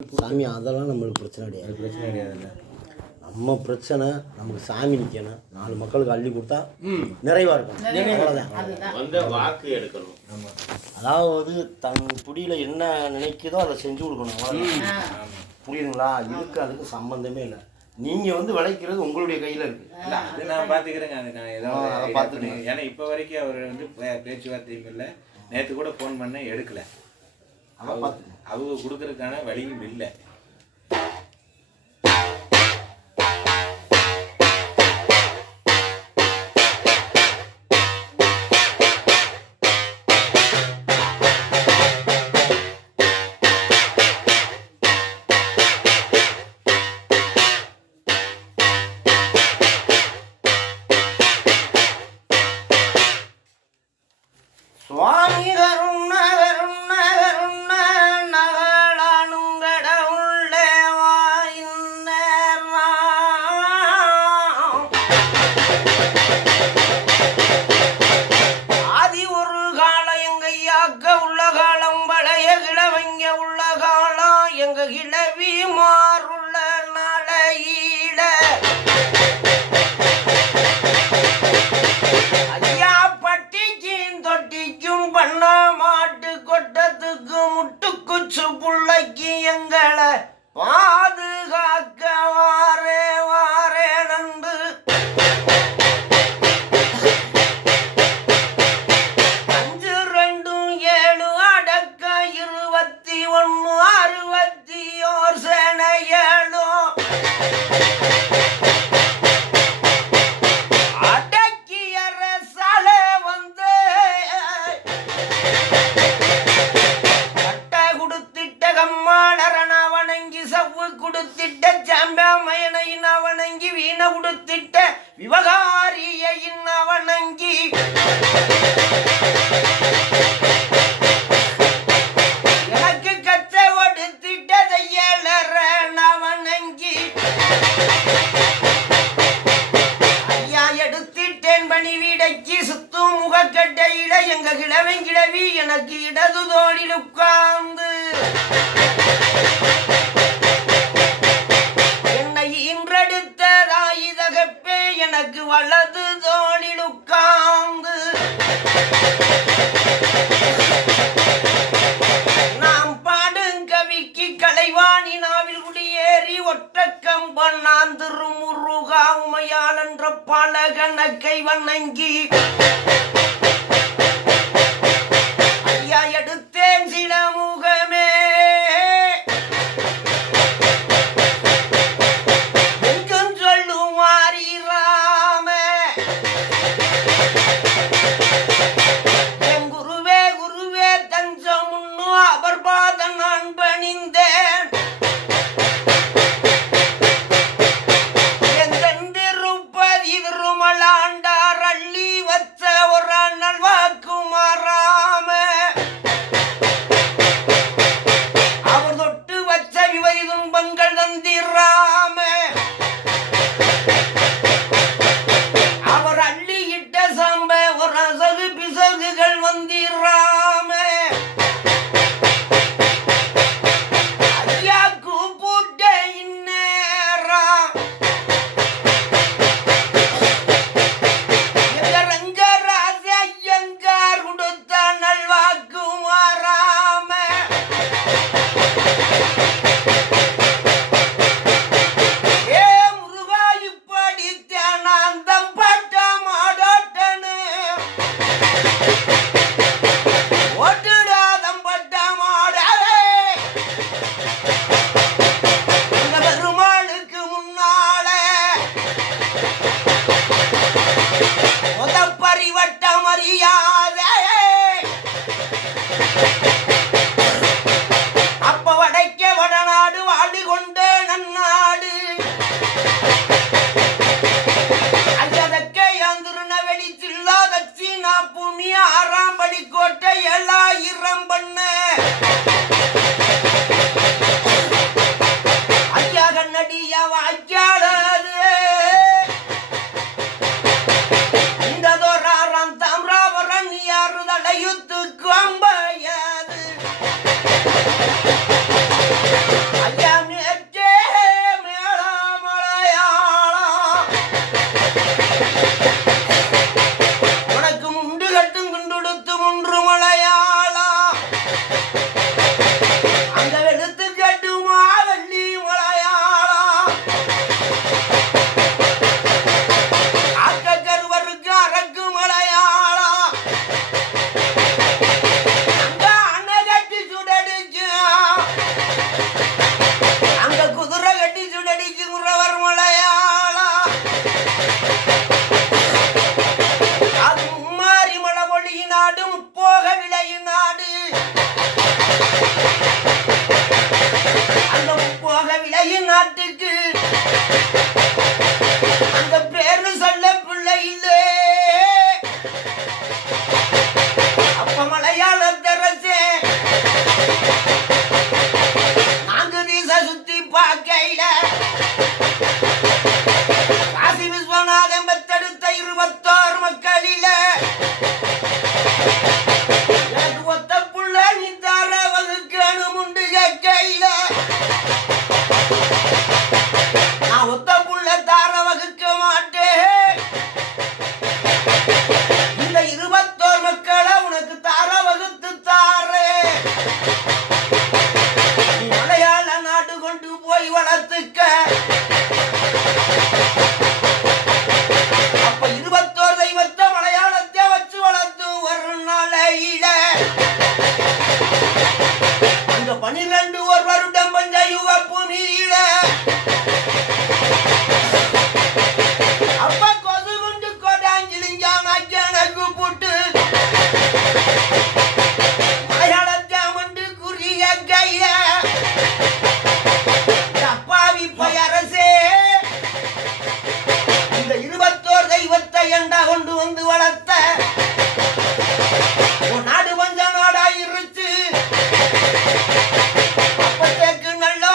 சாமி அதெல்லாம் நம்மளுக்கு பிரச்சனை கிடையாது. நம்ம பிரச்சனை நமக்கு சாமி நிற்கணும், 4 மக்களுக்கு அள்ளி கொடுத்தா நிறைவாக இருக்கும். அவ்வளோதான். வாக்கு எடுக்கணும். அதாவது தன் குடியில் என்ன நினைக்குதோ அதை செஞ்சு கொடுக்கணும். அவ்வளோதான். புரியுதுங்களா? இதுக்கு அதுக்கு சம்மந்தமே இல்லை. நீங்கள் விளைக்கிறது உங்களுடைய கையில் இருக்குது. அது நான் பார்த்துக்கிறேங்க. அது நான் ஏதாவது அதை பார்த்துக்கிறேன். ஏன்னா இப்போ வரைக்கும் அவர் பேச்சுவார்த்தையும் இல்லை. நேற்று கூட ஃபோன் பண்ண எடுக்கலை. அவங்க கொடுக்கறதுக்கான வழியும் இல்லை. சுவாமி கருண கருண கருண நகலானுங்கட உள்ளே வாயின்ன ஆதி ஒரு காலம் எங்கையாக்க உள்ள காலம் பழைய கிழவங்க உள்ள காலம் எங்க கிழவி மாறுள்ள நாளையில பண்ண மாட்டு கொட்டத்துக்கு முட்டுக்குச்சு புள்ளைக்கு எங்களை பாதுகாக்க வாரே வாரே நன்று 5 2 7 அடக்க 21 61 சேனையலும் கொடுத்திட்ட சாம்பியமயனையின் அவனங்கி வீண கொடுத்திட்ட விவகாரியின் அவனங்கி எனக்கு கச்ச ஒடுத்திட்ட தையலரன் அவனங்கி ஐயா எடுத்திட்டேன் பணி வீடைக்கு சுத்தும் முகக்கட்டையில எங்க கிழவன் கிழவி எனக்கு இடது தோளில் உட்கார்ந்து எனக்கு வலது தோளில் உட்கார்ந்து நாம் பாடும் கவிக்கு கலைவாணி நாவில் குடியேறி ஒற்றக்கம் பண்ணான் திருமுருகா உமையாள் என்ற பல கணக்கை வணங்கி ஐயா எடுத்தேன் சில முகமே ஒரு நாட்டுக்கு அந்த பேரு சொல்ல பிள்ளை இல்லை. அப்ப மலையாள தரசே நாங்க நீச சுத்தி பார்க்கையில காசி விஸ்வநாதன் பெத்தெடுத்த 26 மக்களில எனக்கு ஒத்த புள்ள நீ தர வகுக்கணும் உண்டு கையில. நான் ஒத்த புள்ள தார வகுக்க மாட்டேன். இந்த 21 மக்களை உனக்கு தார வகுத்து தாரே. நீ மலையாள நாடு கொண்டு போய் வளர்த்துக்க. அப்ப 21 தெய்வத்தை மலையாளத்தை வச்சு வளர்த்து ஒரு நாளையில அங்க 12 ஒரு வருடம் பஞ்ச யுக பூமியில அப்ப கொசு குண்டு கொடாஞ்சிலிஞ்சானக்கு போட்டு மலையாளத்தை மண்டு குறிய கைய அப்பாவி பயரசே இந்த 21 தெய்வத்தை எண்டா கொண்டு வந்து வளர்த்த நாடு பஞ்ச நாடாயிருச்சு. அப்பத்தேக்கு நல்லோ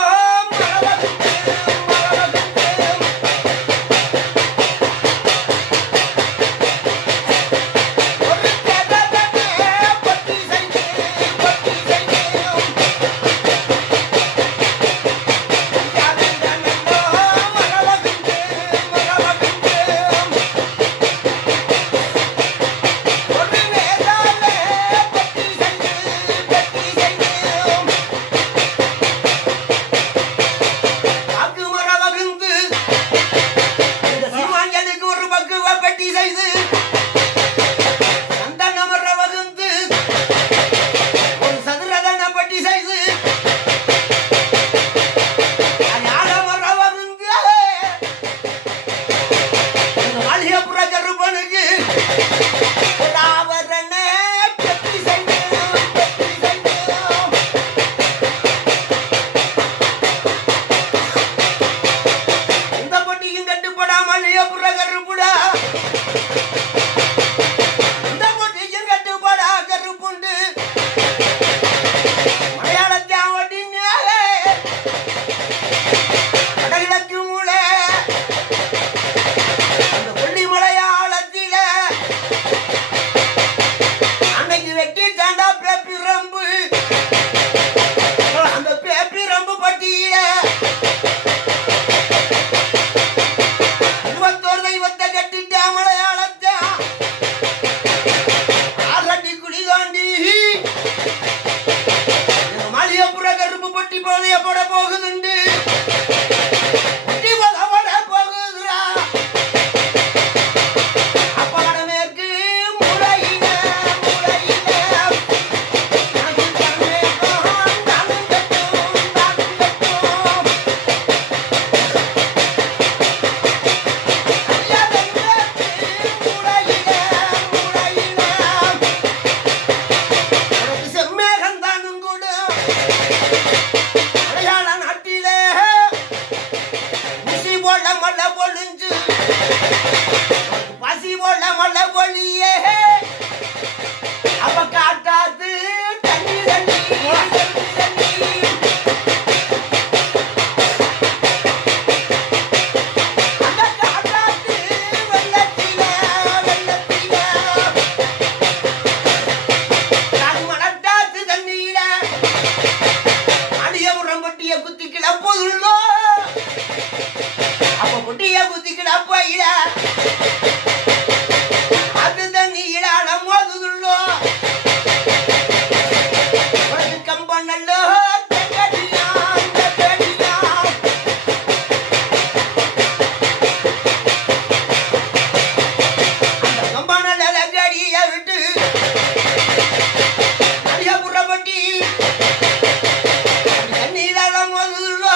தண்ணீரால மோதுதுள்ளோ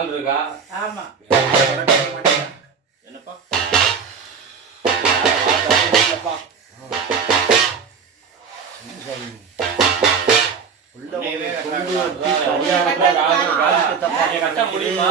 ஆள் இருக்கா? ஆமா. என்னப்பா கட்ட முடியுமா?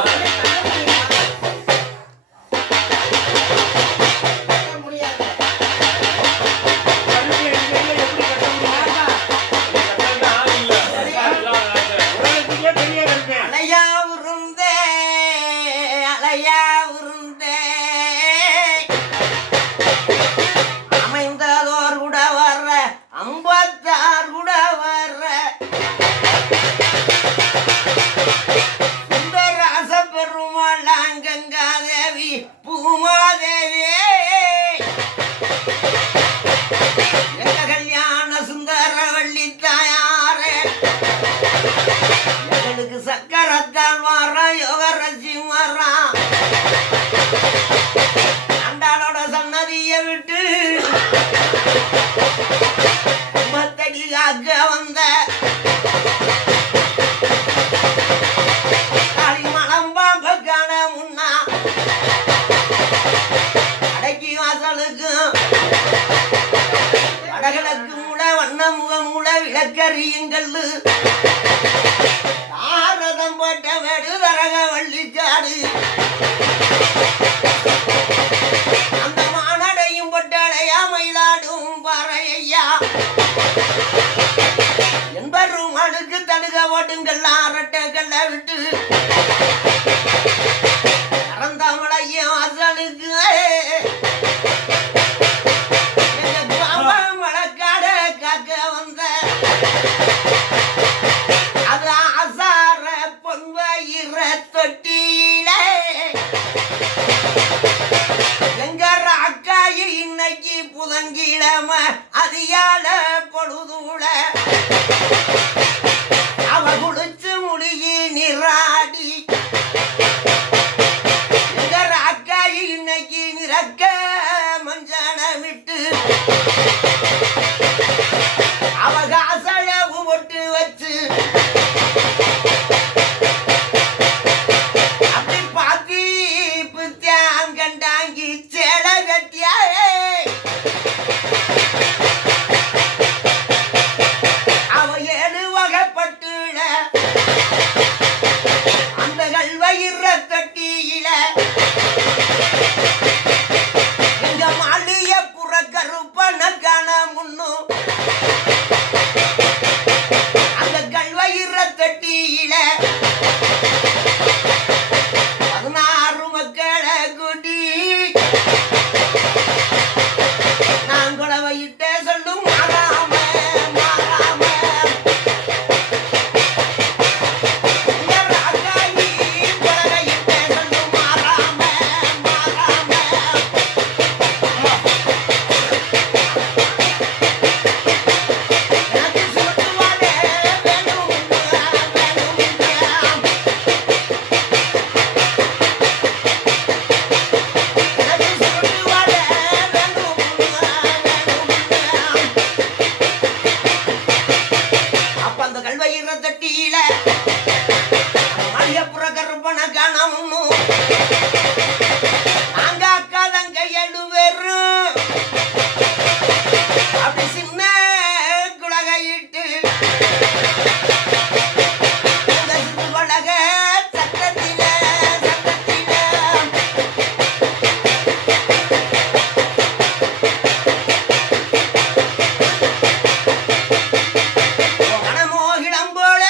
அமைந்ததோர் கூட வர்ற 56 கூட வர்ற சுந்தராச பெருமாள் கங்காதேவி பூமாதேவி எங்க கல்யாண சுந்தரவள்ளி தாயாரே எங்களுக்கு சக்கரத்தால் வாரம் யோகரட்சி வர்றான் அண்டாளோட சன்னதியை விட்டு மத்தடி காக்க வந்த களிமணம்பாம்பக்கான முன்னா அடக்கி வாசலுக்கும் வடகிழக்கு மூட வண்ண முகம் மூட விளக்கறியுங்கள் ஆரதம் போட்ட வெடுதரக வள்ளிக்காடு அந்த மானடையும் பொட்டடையா மயிலாடும் பாறையா என்பரும் அடுக்கு தடுக ஓட்டுங்கள் அரட்டைகள்ல விட்டு அறந்தாமலையும் அசலுக்கு மழக்காட காக்க வந்த அது ஆசார பொன்வயிற தொட்டியில எங்க ராக்காயி இன்னைக்கு புதங்கிழமை அதிகால பொழுதுல அவ குளிச்சு முடியி நிராடி எங்க ராக்காயி இன்னைக்கு நிறக்க மஞ்சனமிட்டு அவகாசளவு போட்டு வச்சு அப்படி பாத்தி புத்தியான் கண்டாங்கி சேல கட்டியா அவ 7 வகைப்பட்டுல அந்த கல்வயிற தட்டியில எங்க மாளிய புற கருப்பனக்கான முன்னும் அந்த கல்வயிற தட்டியில 16 மக்களை கூட்டி நான் குலவையிட்டே சொல்லும் மாறாம மாறாம இந்த ராக்காயி குலவையிட்டே சொல்லும் மாறாம மாறாம எனக்கு சுட்டுவாடே வேணும் எனக்கு சுட்டுவாடே வேணும் அப்ப அந்த கல்வயிற தட்டியில மல்லியப்புற கருப்பன காணமுன்னும் நாங்க அக்கா தங்க 7 பேரும் அப்படி சின்ன குலகையிட்டு இந்த சிறு குலக சட்டத்தில சட்டத்தில மனமோகிடம் போல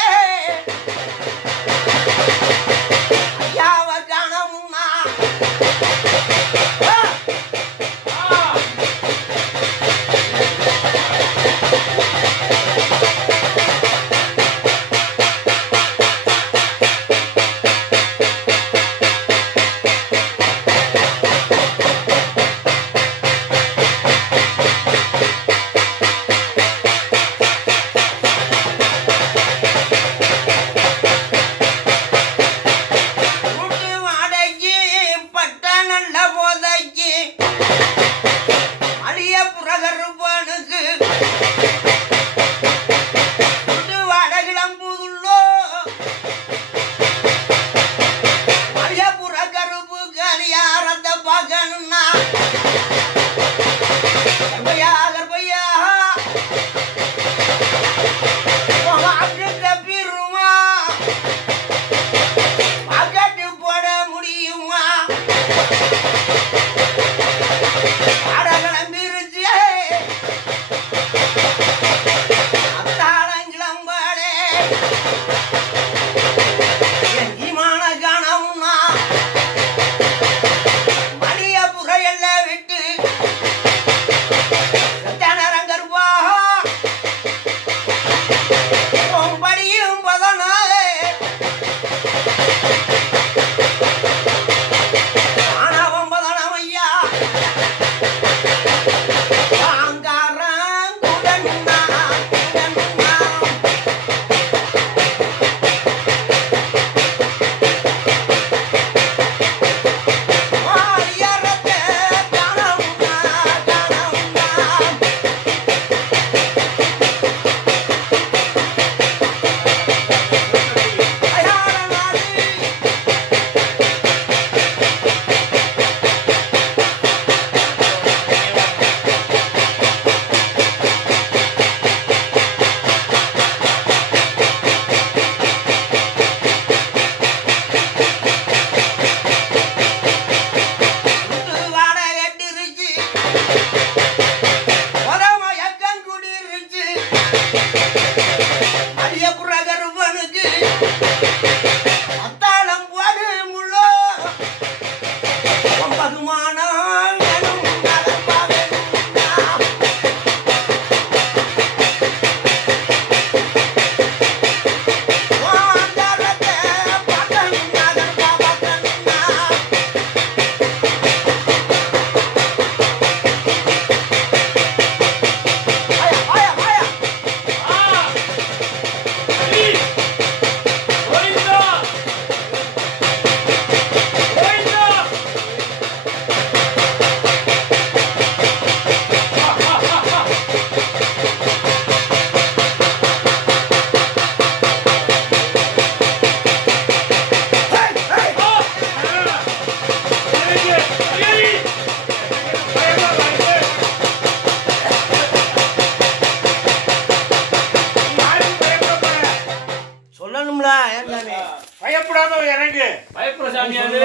பயப்படாம எனக்கு பயப்படுற சாமியாது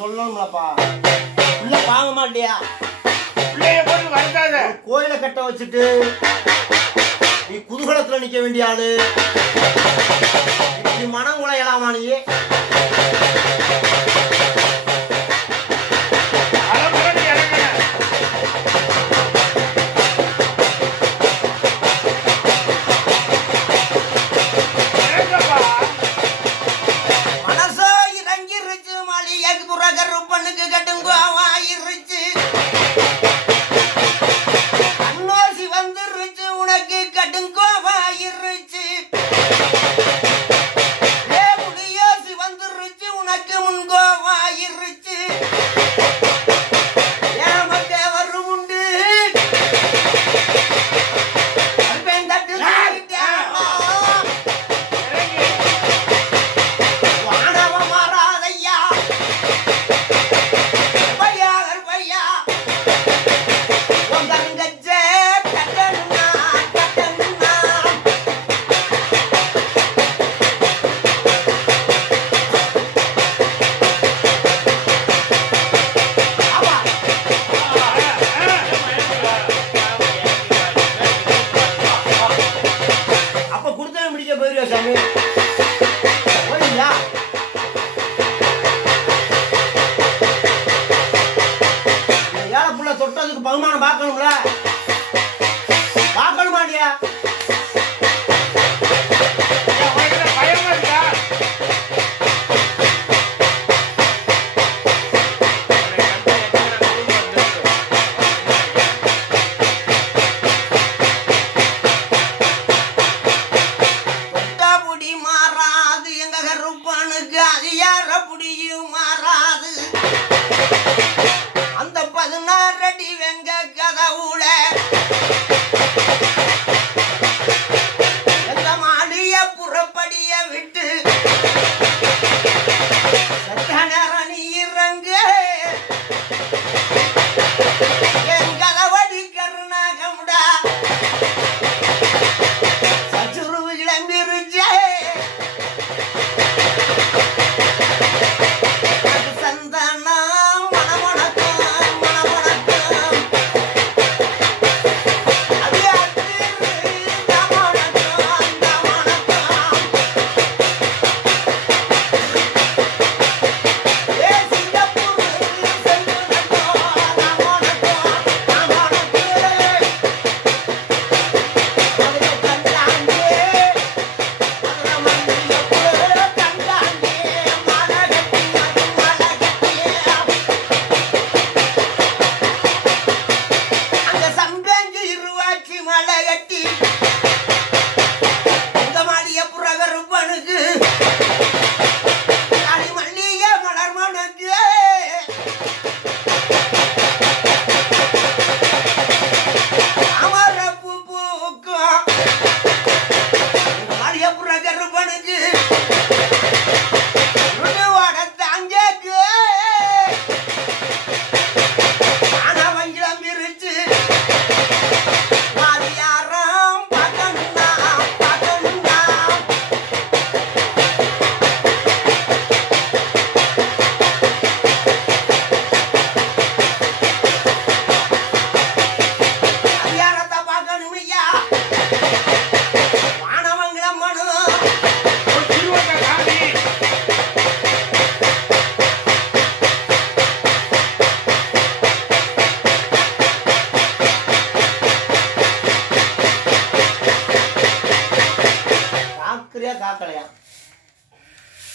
சொல்லணும்லப்பா. உள்ள வாங்க மாட்டியா? பிள்ளைய போட்டு வருத்தாத. கோயிலை கட்ட வச்சுட்டு நீ குதூகலத்துல நிக்க வேண்டிய ஆளு. இப்படி மனம் குலையலாமா நீ? தொட்டதுக்கு பகுமானம் பார்க்கணும்ல, பார்க்கணுமாண்டியா? தொட்டாபுடி மாறாது எங்க கருப்பனுக்கு, அது யார புடியும் மாறாது. அந்த 16 அடி வெங்க கதவுல எங்க மாடிய புறப்படிய விட்டு சத்தானி இறங்க என் கதவடி கருணாகமுடா சச்சுருவு கிளம்பிருச்சே. சந்தானம் மணமணக்கம் மணமணக்கம்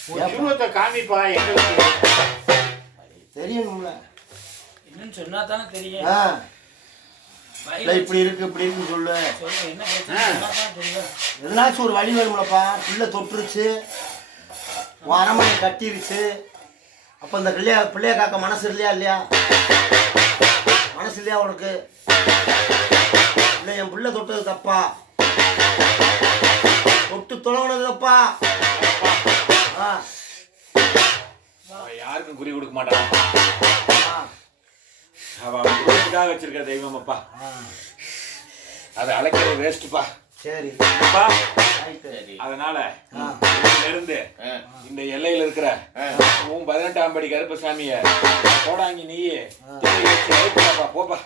சுருவத்தை காமிப்பா எங்களுக்கு தெரியணும்ல. என்னன்னு சொன்னா தானே தெரியும். இல்லை இப்படி இருக்குன்னு சொல்லு. என்ன பிரச்சனை எதனாச்சும் ஒரு வழி வேணும்லப்பா. பிள்ளை தொட்டுருச்சு, அரமனை கட்டிருச்சு. அப்போ இந்த பிள்ளைய காக்க மனசு இல்லையா? மனசு இல்லையா உனக்கு? இல்லை என் பிள்ளை தொட்டது தப்பா, தொட்டு தொலைவனது தப்பா? யாருக்கும் குறி கொடுக்க மாட்டான். அவன் வச்சிருக்க தெய்வம் அப்பா. அதை அழைக்கிறது வேஸ்ட்டுப்பா. சரி அதனால இருந்து இந்த எல்லையில இருக்கிற 18ஆம் படி கருப்பசாமிய போடாங்கி நீயே போப்பா.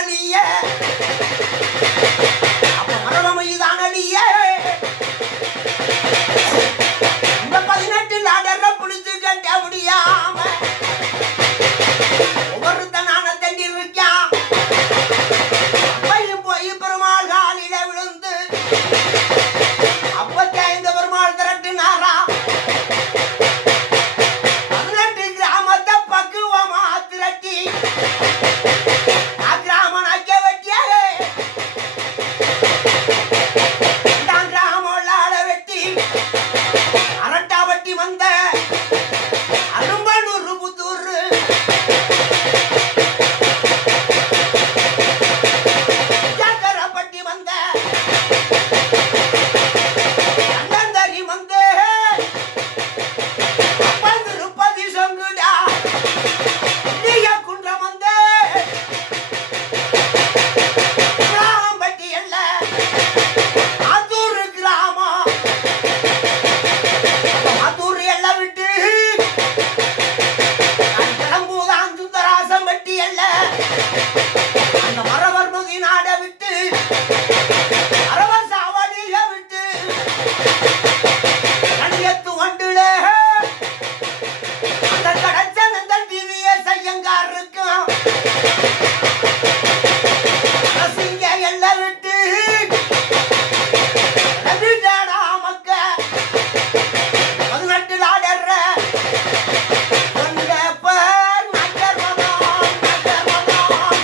அழிய அப்ப மரணமைதான் அழிய இந்த 18 நாடர பிடிச்சு கட்ட முடியாம ஒவ்வொருத்தனான தண்ணி இருக்கான் அப்பையும் போய் பெருமாள் காலில விழுந்து அப்பத்தே இந்த பெருமாள் திரட்டினாரா 18 கிராமத்தை பக்குவமா திரட்டி கிராமனாக்க வெட்டியே கிராம வெட்டி அரட்டா வட்டி வந்த அரும்பனூர் புத்தூர் ஜாக்கரப்பட்டி வந்த அண்ணந்தரி வந்து அப்பந்திருப்பதி சொங்குடா நீய குன்றம் வந்த கிராமம்பட்டி அல்ல ஆத்தூர் கிராமம் ஆத்தூர் எல்லாம் விட்டு கிளம்புதான் சுந்தராசம் பட்டி அல்ல அந்த மரவர்முகி நாட விட்டு அரவசாவடிய விட்டு கணியத்து வண்டுல அந்த கடச்சனந்தல் டிவிய செய்யங்கார் இருக்கும் ரசிங்க எல்லாம் விட்டு ரவிஜாடா மக்க 18 ஆடற கொண்டப்பர் நகர்வனம் நகர்வனம்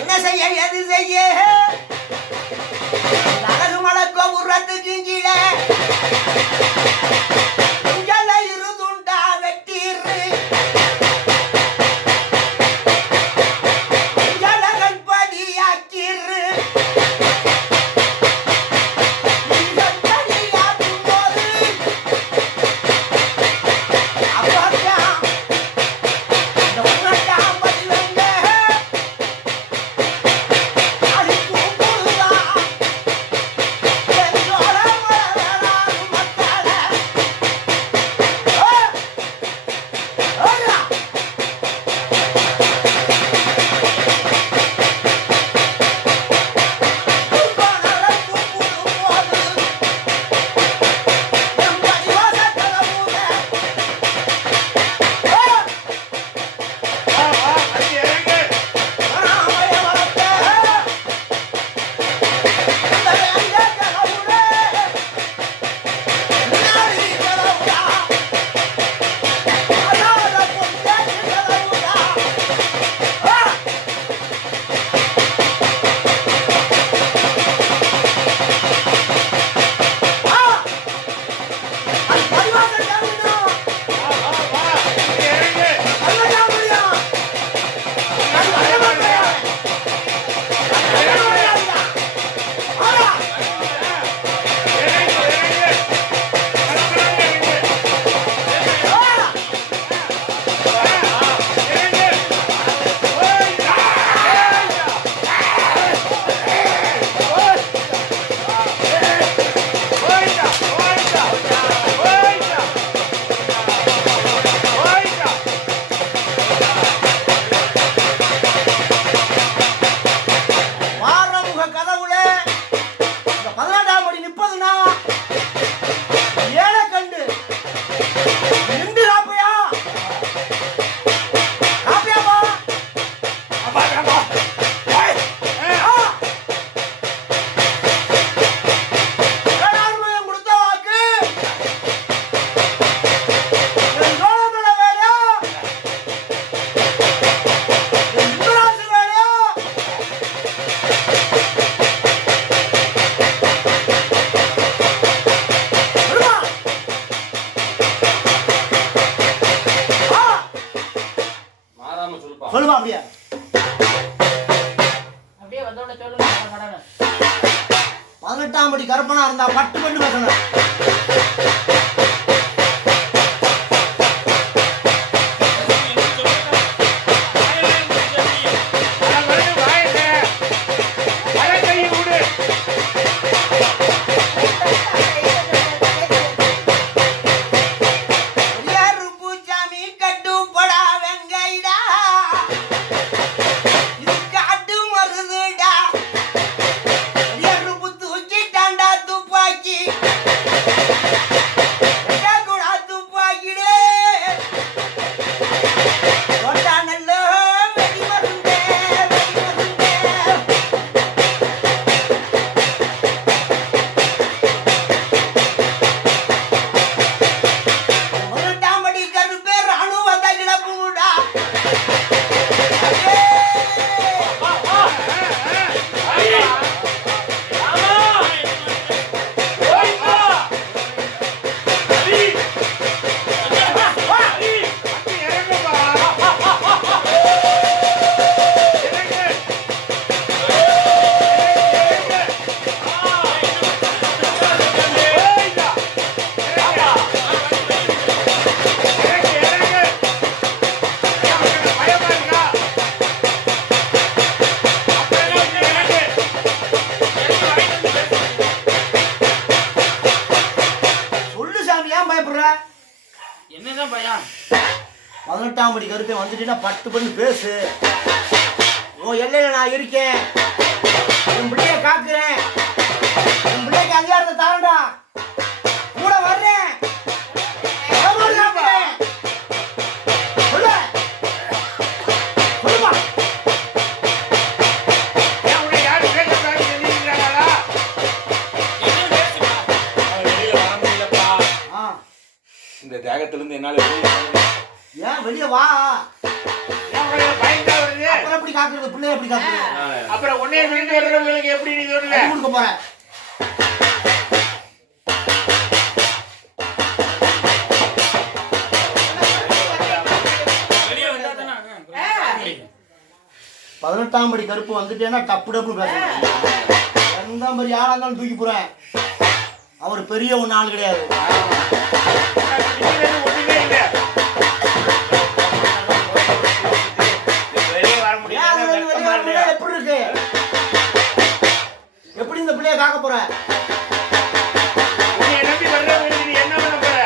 என்ன செய்ய எது செய்ய அழகு மலக்கோ உரத்துக்கு கீழே இங்கல இருதுண்டா வெட்டீரு இங்கல கண்படி ஆக்கீரு அப்பா இந்த 18 பதிவு சொல்லுமா அப்படியே அப்படியே வந்தோட சொல்லுங்க கடனை 18ஆம் படி கருப்பனா இருந்தா பட்டு பண்ணு பேசணும். என்னதான் பையன் 18ஆம் படி கருப்பை வந்துட்டீங்கன்னா பட்டு பண்ணு பேசு. உன் எல்லையில நான் இருக்கேன். என் பிள்ளைய காக்குறேன். என் பிள்ளைக்கு அதிகாரத்தை தாண்டா கூட வர்றேன். இந்த தேகத்திலிருந்து என்னால ஏன் வெளியே வா. அப்புறம் எப்படி காக்குறது பிள்ளைய எப்படி காக்குறது? அப்புறம் உன்னைய வீட்டு வர்றவங்களுக்கு எப்படி நீ சொல்லுங்க கொடுக்க போறேன். வெளியே வந்தா தானே 18ஆம் படி கருப்பு வந்துட்டேன்னா டப்பு டப்பு பேசணும். எந்த மாதிரி ஆளா இருந்தாலும் தூக்கி போறேன். அவர் பெரிய ஒன்று ஆள் கிடையாது. ஒண்ணுமே இல்லை எப்படி இருக்கு? எப்படி இந்த பிள்ளைய காக்க போற? நம்பி வர்றவங்களுக்கு நீ என்ன பண்ண போற?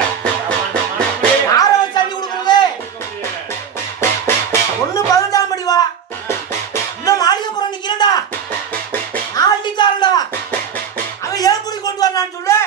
யாரை வச்சு அள்ளி கொடுக்குறது? ஒண்ணு 18ஆம் படி வா. இன்னும் மாளிகைப்புறம் நிக்கிறேன்டா. நான் அள்ளித்தாருடா. அவன் ஏன் புடி கொண்டு வரான்னு சொல்லு.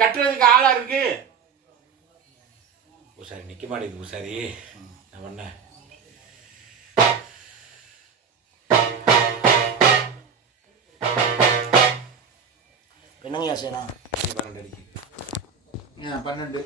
கட்டுறதுக்கு ஆளா இருக்கு. உசாரி நிக்க மாட்டேங்குது. உசாரி நான் பண்ண என்னங்கய்யா செய்யலாம்? 12 அடிக்கு 12